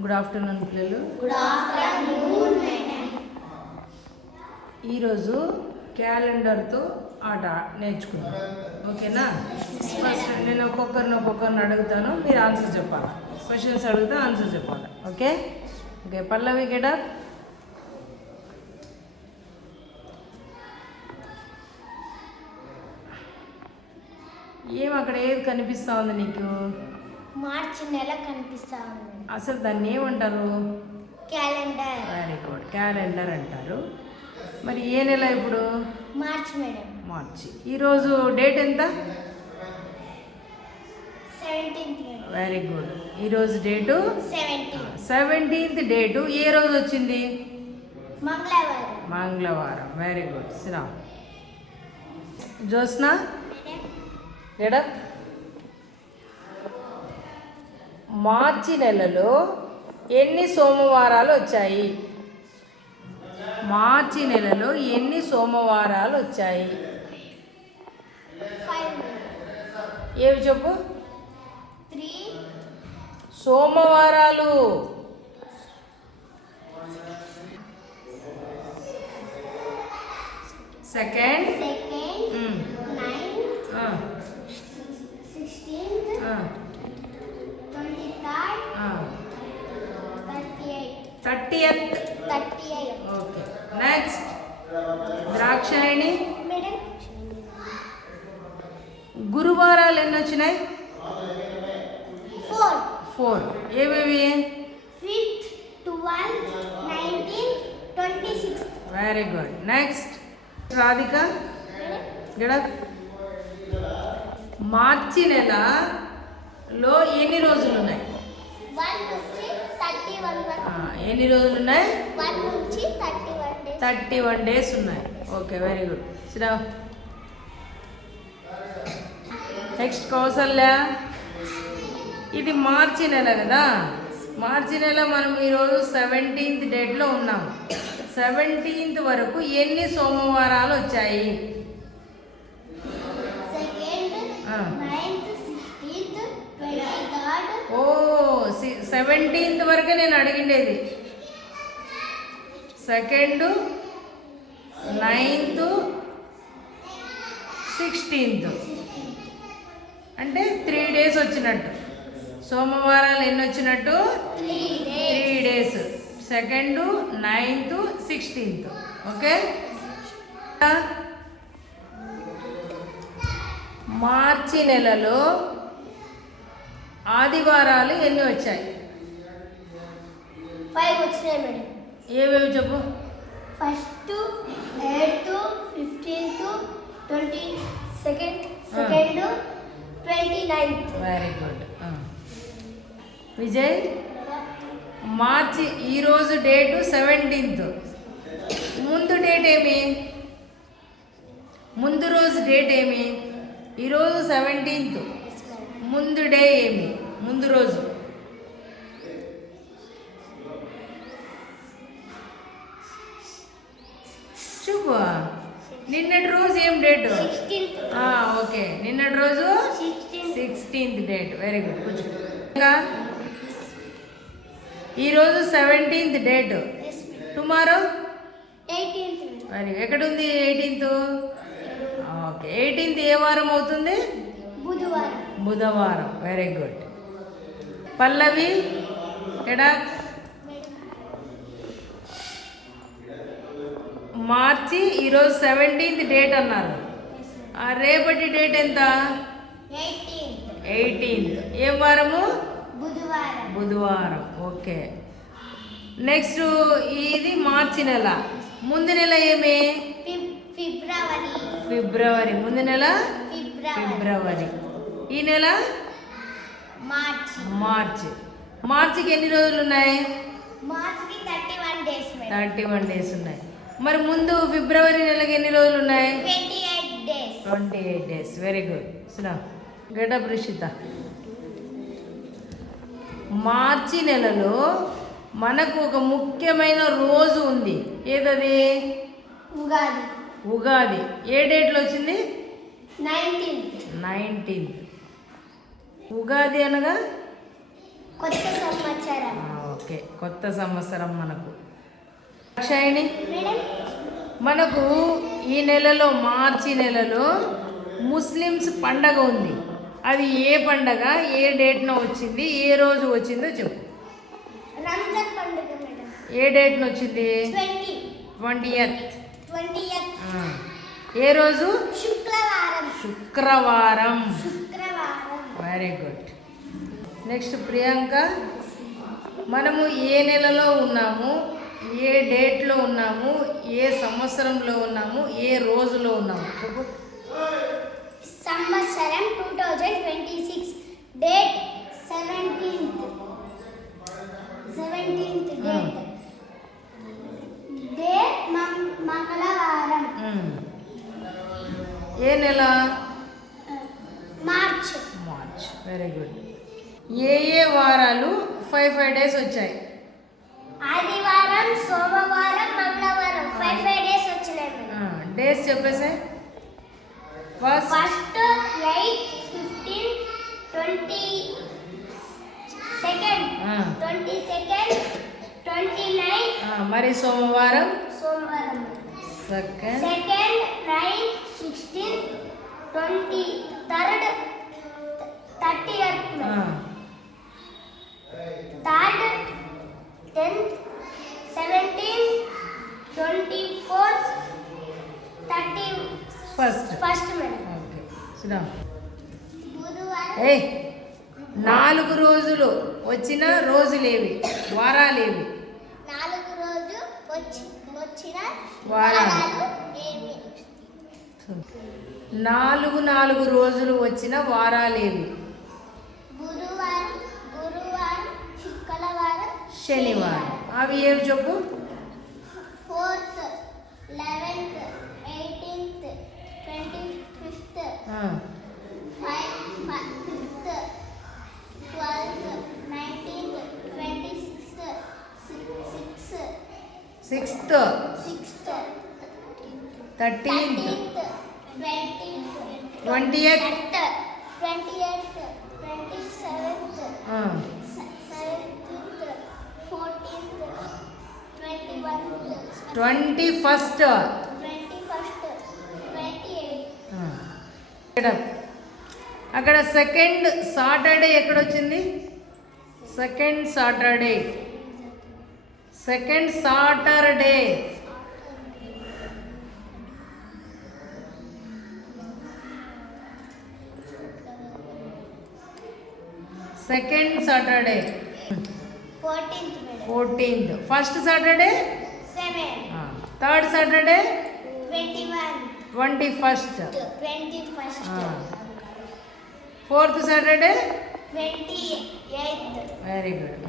Good afternoon పిల్లలు. Good afternoon madam. ఈరోజు క్యాలెండర్తో ఆట నేర్చుకుందాం, ఓకేనా? ఫస్ట్ నేను ఒక్కొక్కరిని అడుగుతాను, మీరు ఆన్సర్ చెప్పాలి. క్వశ్చన్స్ అడుగుతా, ఆన్సర్ చెప్పాలి. ఓకే ఓకే పల్లవి గెటప్. ఏం అక్కడ ఏది కనిపిస్తా ఉంది నీకు? మార్చి నెల కనిపిస్తా ఉంది. అసలు దాన్ని ఏమంటారు? క్యాలెండర్. వెరీ గుడ్, క్యాలెండర్ అంటారు. మరి ఏ నెల ఇప్పుడు? March madam. మార్చి. ఈరోజు డేట్ ఎంత? 17th madam. Very good. ఈరోజు డేటు 17th డేటు ఏ రోజు వచ్చింది? మంగళవారం. మంగళవారం. Very good. సినా జోస్నా మేడం. ఎడ మార్చి నెలలో ఎన్ని సోమవారాలు వచ్చాయి? మార్చి నెలలో ఎన్ని సోమవారాలు వచ్చాయి? 5 మేడం. ఏవి చెప్పు? 3 సోమవారాలు. Second 9th 16th 23rd 38th. Okay. Next Drakshayani. Madam. గురువారాలు ఎన్ని వచ్చినాయి? 4 ఏవేవి? 5th 12th 19th 26th. Very good. Next Radhika get up. మార్చి నెలలో ఎన్ని రోజులు ఉన్నాయి? 1 నుంచి 31 వరకు. ఎన్ని రోజులు ఉన్నాయి? 1 నుంచి 31 days. 31 days ఉన్నాయి. Okay, very good. సిరా. నెక్స్ట్ కౌసల్య. ఇది మార్చి నెల కదా. మార్చి నెల మనం ఈరోజు 17th డేట్లో ఉన్నాం. 17th వరకు ఎన్ని సోమవారాలు వచ్చాయి? 2nd 9th 16th 23rd. ఓ 17th వరకే నేను అడిగిండేది. 2nd 9th 16th అంటే 3 days వచ్చినట్టు. సోమవారాలు ఎన్ని వచ్చినట్టు? 3 days. 2nd 9th 16th. Okay. మార్చి నెలలో ఆదివారాలు ఎన్ని వచ్చాయి? 5 వచ్చినాయి మేడం. ఏవేవి చెప్పు? 1st 8th 15th 22nd 2nd 29th. Very good. Vijay. మార్చి ఈరోజు డేటు 17th. ముందు డేట్ ఏమి? ముందు రోజు డేట్ ఏమి? ఈరోజు 17th. ముందు డే ఏమి? ముందు రోజు చూపు. నిన్నటి రోజు ఏం డేటు? 16th. ఓకే, నిన్నటి రోజు 16th డేట్. Very good. కూర్చో. ఇంకా ఈరోజు 17th date. Tomorrow 18th madam. మరి ఎక్కడుంది 18th? ఓకే, 18th ఏ వారం అవుతుంది? బుధవారం. బుధవారం. Very good. పల్లవి ఎడా. మార్చి ఈరోజు 17th డేట్ అన్నారు. రేపటి డేట్ ఎంత? 18th. ఏ వారము? బుధవారం. బుధవారం. ఓకే. నెక్స్ట్ ఇది మార్చి నెల. ముందు నెల ఏమి? ఫిబ్రవరి. ముందు నెల ఫిబ్రవరి. ఈ నెల మార్చి. మార్చికి ఎన్ని రోజులు ఉన్నాయి? మార్చికి 31 days మేడం. 31 days ఉన్నాయి. మరి ముందు ఫిబ్రవరి నెలకి ఎన్ని రోజులు ఉన్నాయి? 28 days. 28 days. Very good. సునా గెటప్ రిషిత. మార్చి నెలలో మనకు ఒక ముఖ్యమైన రోజు ఉంది. ఏదది? ఉగాది. ఉగాది. ఏ డేట్లో వచ్చింది? 19th. ఉగాది అనగా కొత్త సంవత్సరం. ఓకే, కొత్త సంవత్సరం మనకు. దాక్షాయిణి, మేడం మనకు ఈ నెలలో మార్చి నెలలో ముస్లిమ్స్ పండగ ఉంది. అది ఏ పండగ, ఏ డేట్న వచ్చింది, ఏ రోజు వచ్చిందో చెప్పు. రంజాన్ పండుగ మేడం. ఏ డేట్న వచ్చింది? 20th. 20th. ఏ రోజు? శుక్రవారం. శుక్రవారం. శుక్రవారం. Very good. నెక్స్ట్ ప్రియాంక, మనము ఏ నెలలో ఉన్నాము, ఏ డేట్లో ఉన్నాము, ఏ సంవత్సరంలో ఉన్నాము, ఏ రోజులో ఉన్నాము చెప్పు. సంవత్సరం 2026. Date 17th. 17th date. Day మంగళవారం. ఏ నెల? మార్చ్. మార్చ్. Very good. ఏ వారాలు 5 డేస్ వచ్చాయి? ఆదివారం, సోమవారం, మంగళవారం 5 డేస్ వచ్చినాయి madam. Days చెప్పేసే. First 8, 15, 22nd, 22nd, 29. మరి సోమవారం సోమవారం. Second, 9, 16, 23rd, 30th. 3rd, 10th, 17th, 24th, 31st madam. Okay సిద్ధం. బుధవారం. 4 రోజులు వచ్చిన రోజులేవి, వారాలేవి? 4 రోజు వచ్చిన వారాలు. వారాలు ఏమి? 4 రోజులు వచ్చిన వారాలేవి? బుధవారం, గురువారం, శుక్రవారం, శనివారం. అవి ఏవి చెప్పు. 4th, 11th, 18th, 25th, 5th, 12th, 19th, 26th, 6th, 6th, 13th, 20th, 20th, 27th, 17th, 14th, 21st, 21st. 28th. అక్కడ సెకండ్ సాటర్డే ఎక్కడొచ్చింది? Second Saturday. Second Saturday. Second Saturday 14th madam. 14th. First Saturday 7, third Saturday 21, 21st. 21st, fourth Saturday 28th. Very good.